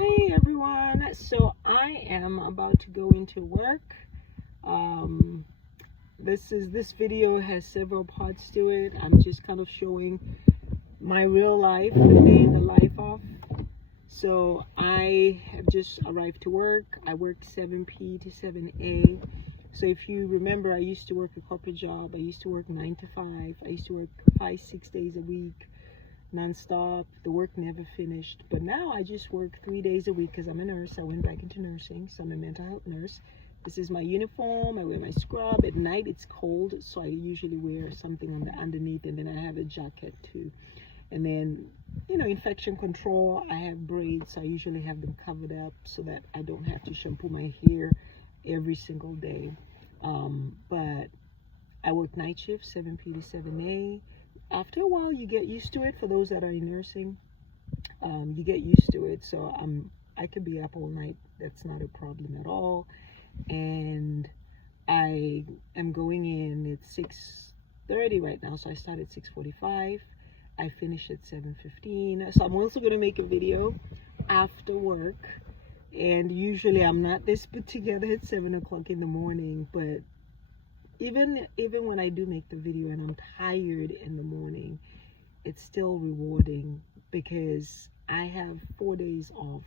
Hey everyone, so I am about to go into work. This video has several parts to it. I'm just kind of showing my real life, the day in the life of. So I have just arrived to work. I work 7 p to 7 a. So if you remember, I used to work a corporate job. I used to work 9 to 5. I used to work 5-6 days a week, non-stop. The work never finished. But now I just work 3 days a week because I'm a nurse. I went back into nursing, so I'm a mental health nurse. This is my uniform. I wear my scrub. At night it's cold, so I usually wear something on the underneath, and then I have a jacket too. And then, infection control, I have braids, so I usually have them covered up so that I don't have to shampoo my hair every single day. But I work night shift, 7 p to 7 a. After a while, you get used to it. For those that are in nursing, you get used to it. So I could be up all night. That's not a problem at all. And I am going in at 6:30 right now. So I start at 6:45. I finish at 7:15. So I'm also going to make a video after work. And usually I'm not this put together at 7 o'clock in the morning, but even when I do make the video and I'm tired in the morning, it's still rewarding because I have 4 days off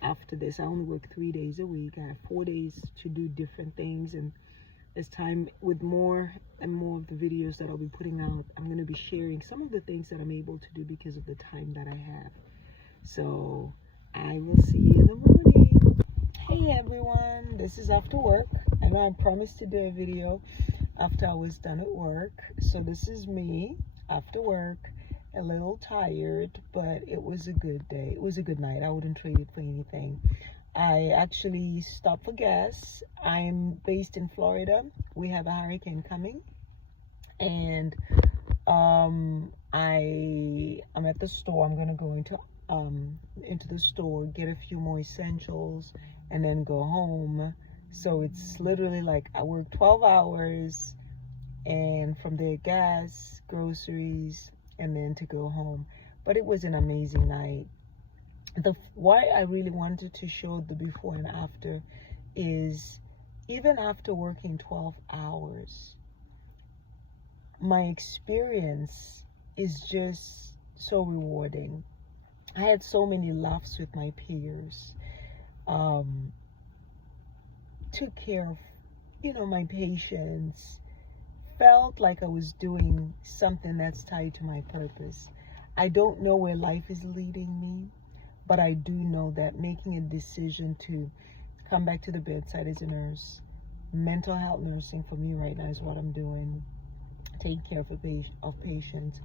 after this. I only work 3 days a week. I have 4 days to do different things, and as time with more and more of the videos that I'll be putting out, I'm going to be sharing some of the things that I'm able to do because of the time that I have. So I will see you in the morning. Hey everyone, this is after work. I know I promised to do a video after I was done at work. So this is me after work, a little tired, but it was a good day. It was a good night. I wouldn't trade it for anything. I actually stopped for gas. I'm based in Florida. We have a hurricane coming, and I'm at the store. I'm gonna go into the store, get a few more essentials, and then go home. So it's literally like I work 12 hours, and from there gas, groceries, and then to go home. But it was an amazing night. Why I really wanted to show the before and after is even after working 12 hours, my experience is just so rewarding. I had so many laughs with my peers. Took care of, my patients. Felt like I was doing something that's tied to my purpose. I don't know where life is leading me, but I do know that making a decision to come back to the bedside as a nurse, mental health nursing for me right now is what I'm doing, taking care of patients.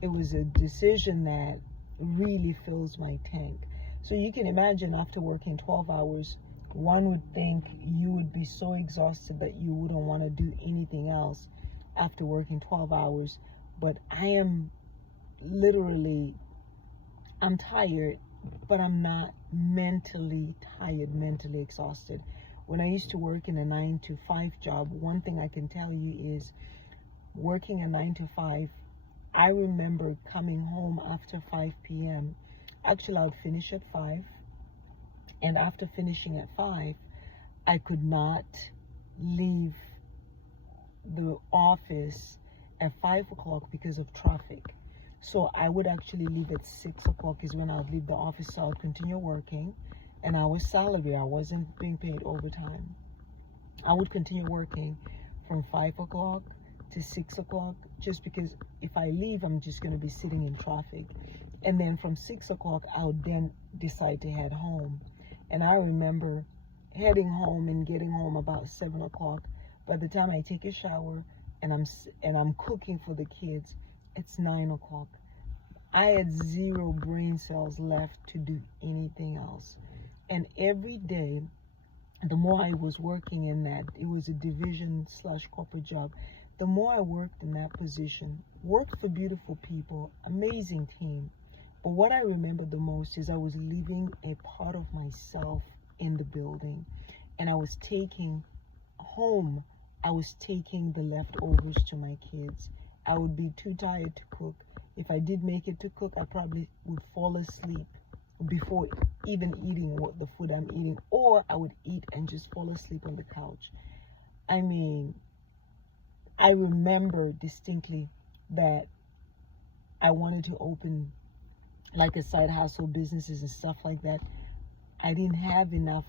It was a decision that really fills my tank. So you can imagine, after working 12 hours, one would think you would be so exhausted that you wouldn't want to do anything else after working 12 hours. But I am literally, I'm tired, but I'm not mentally tired, mentally exhausted. When I used to work in a 9 to 5 job, one thing I can tell you is working a 9 to 5, I remember coming home after 5 p.m. Actually, I would finish at 5. And after finishing at 5, I could not leave the office at 5 o'clock because of traffic. So I would actually leave at 6 o'clock is when I would leave the office. So I would continue working, and I was salary. I wasn't being paid overtime. I would continue working from 5 o'clock to 6 o'clock, just because if I leave, I'm just going to be sitting in traffic. And then from 6 o'clock, I would then decide to head home. And I remember heading home and getting home about 7 o'clock. By the time I take a shower and I'm cooking for the kids, it's 9 o'clock. I had zero brain cells left to do anything else. And every day, the more I was working in that, it was a division/corporate job, the more I worked in that position, worked for beautiful people, amazing team. But what I remember the most is I was leaving a part of myself in the building, and I was taking home, I was taking the leftovers to my kids. I would be too tired to cook. If I did make it to cook, I probably would fall asleep before even eating what the food I'm eating, or I would eat and just fall asleep on the couch. I mean, I remember distinctly that I wanted to open like a side hustle businesses and stuff like that. I didn't have enough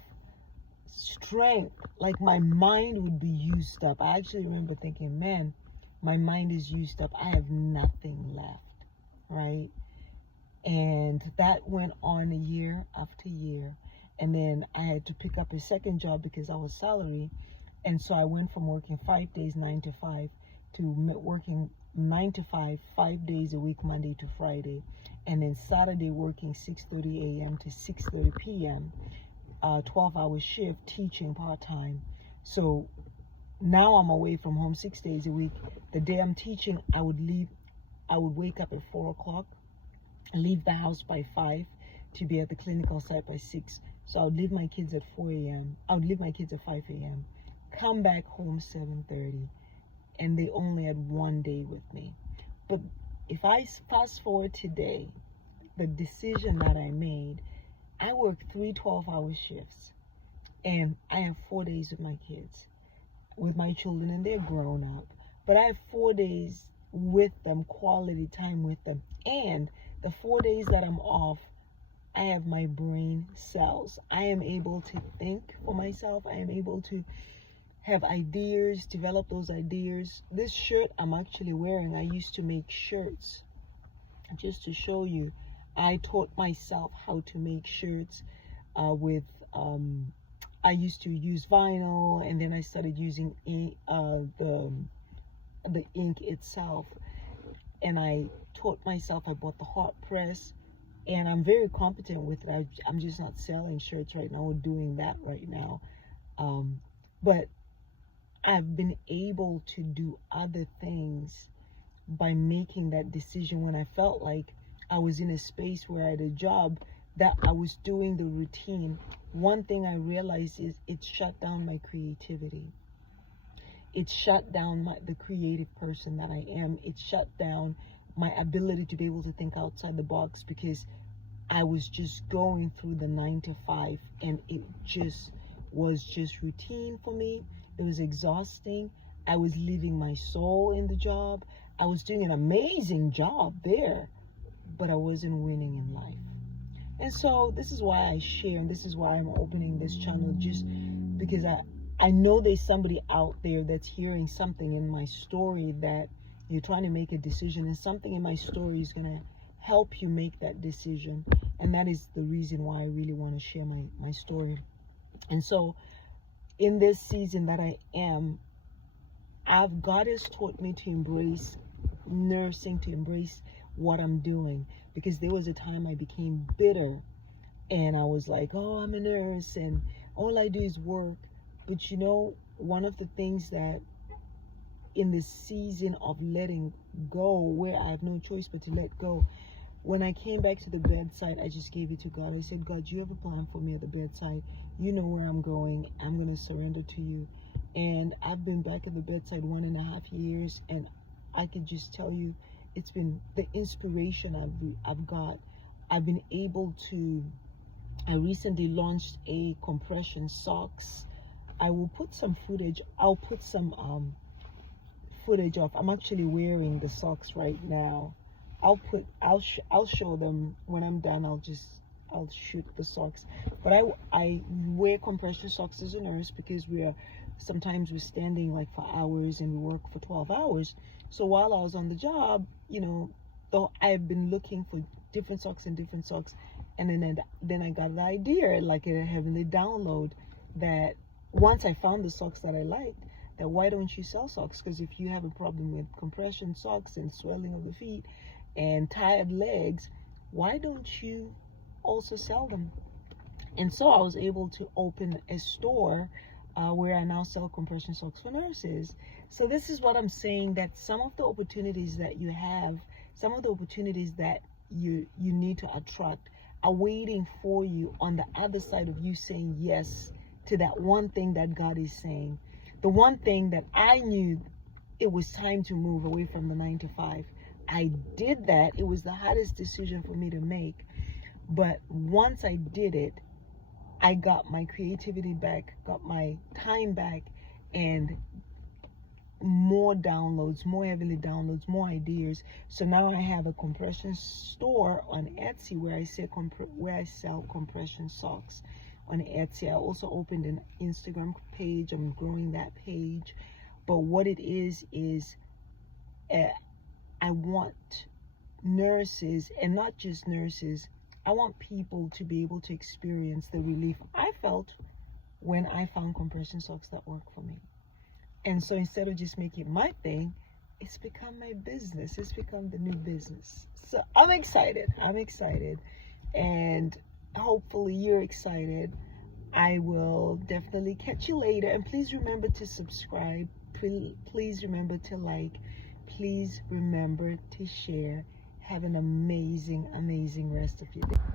strength. Like my mind would be used up. I actually remember thinking, man, my mind is used up. I have nothing left, right? And that went on year after year. And then I had to pick up a second job because I was salary. And so I went from working 5 days, 9 to 5, to working 9 to 5, 5 days a week, Monday to Friday. And then Saturday working 6:30 a.m. to 6:30 p.m., 12-hour shift, teaching part-time. So now I'm away from home 6 days a week. The day I'm teaching, I would wake up at 4 o'clock, leave the house by 5 to be at the clinical site by 6. So I would leave my kids at 4 a.m. I would leave my kids at 5 a.m., come back home 7:30, and they only had 1 day with me. But if I fast forward today, the decision that I made, I work 3 12-hour shifts, and I have 4 days with my kids, with my children, and they're grown up. But I have 4 days with them, quality time with them. And the 4 days that I'm off, I have my brain cells. I am able to think for myself. I am able to have ideas, develop those ideas. This shirt I'm actually wearing, I used to make shirts. Just to show you, I taught myself how to make shirts with I used to use vinyl, and then I started using the ink itself, and I taught myself. I bought the hot press, and I'm very competent with it. I'm just not selling shirts right now or doing that right now, but I've been able to do other things by making that decision when I felt like I was in a space where I had a job that I was doing the routine. One thing I realized is it shut down my creativity. It shut down the creative person that I am. It shut down my ability to be able to think outside the box, because I was just going through the 9 to 5, and it was just routine for me. It was exhausting. I was leaving my soul in the job. I was doing an amazing job there, but I wasn't winning in life. And so this is why I share, and this is why I'm opening this channel, just because I know there's somebody out there that's hearing something in my story that you're trying to make a decision, and something in my story is going to help you make that decision. And that is the reason why I really want to share my story. And so in this season that I am, God has taught me to embrace nursing, to embrace what I'm doing, because there was a time I became bitter, and I was like, oh, I'm a nurse and all I do is work. But you know, one of the things that in this season of letting go, where I have no choice but to let go, when I came back to the bedside, I just gave it to God. I said, God, you have a plan for me at the bedside. You know where I'm going. I'm going to surrender to you. And I've been back at the bedside 1.5 years, and I can just tell you, it's been the inspiration I've got. I've been able to, I recently launched a compression socks. I will put some footage. I'll put some footage of. I'm actually wearing the socks right now. I'll show them when I'm done. I'll shoot the socks. But I wear compression socks as a nurse because sometimes we're standing like for hours and we work for 12 hours. So while I was on the job, you know, though I've been looking for different socks, and then I got the idea, like a heavenly download, that once I found the socks that I liked, that why don't you sell socks? Because if you have a problem with compression socks and swelling of the feet and tired legs, why don't you also sell them? And so I was able to open a store where I now sell compression socks for nurses. So this is what I'm saying, that some of the opportunities that you have, some of the opportunities that you need to attract are waiting for you on the other side of you saying yes to that one thing that God is saying. The one thing that I knew, it was time to move away from the 9 to 5. I did that. It was the hardest decision for me to make. But once I did it, I got my creativity back, got my time back, and more downloads, more heavily downloads, more ideas. So now I have a compression store on Etsy where I sell compression socks on Etsy. I also opened an Instagram page. I'm growing that page. But what it is I want nurses, and not just nurses, I want people to be able to experience the relief I felt when I found compression socks that work for me. And so instead of just making it my thing, it's become my business. It's become the new business. So I'm excited. And hopefully you're excited. I will definitely catch you later. And please remember to subscribe. Please remember to like. Please remember to share. Have an amazing, amazing rest of your day.